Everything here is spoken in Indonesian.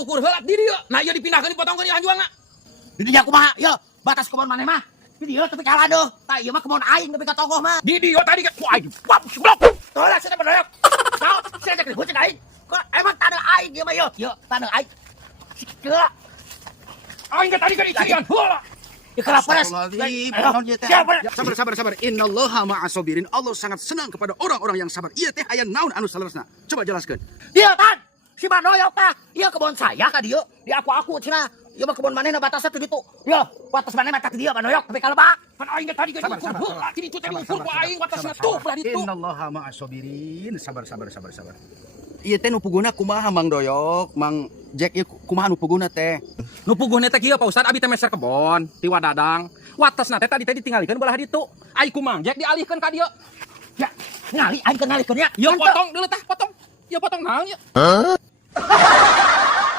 ukur heula di dieu. Nah ieu dipindahkeun dipotongkeun di anjuangna. Di dinya kumaha? Ieu batas kebon maneh mah. Di dieu tapi kalah deuh. Tah ieu mah kebon aing tapi ka tokoh mah. Di dieu tadi ke wah wah goblok. Tolak cenah bener. Naon? Saya cek bocah aing. Kok emang tanah aing ieu mah ieu? Ieu tanah aing. Sikeu. Aing tadi ke ician. Heula. Ieu kalaparas. Sabar. Innallaha ma'as-sabirin. Allah sangat senang kepada orang-orang yang sabar. Ieu teh aya naon anu salerosna? Coba jelaskeun. Dieu tan. Si Manoyok tah. Ieu kebon saya ka dieu. Di aku cenah. Ieu mah kebon manehna batasna teh ditu. Ieu batas maneh mah teh dieu Manoyok tapi kalebak. Kan aing tadi ke ukur heula. Di ditu tadi ukur ku aing watasna tuh belah ditu. Innallaha ma'as-sabirin. Sabar. Ieu teh nu puguna kumaha Mang Doyok? Mang Jack ieu kumaha nu puguna teh? Nu puguhna teh kieu Pak Ustad abi teh meser kebon ti Wadadang. Watasna teh tadi ditinggalikeun belah ditu. Ai ku Mang Jack dialihkeun ka dieu. Ya, ngali aing keur ngalihkeun ya. Ieu potong deuleu tah potong. Ieu potong naon ya?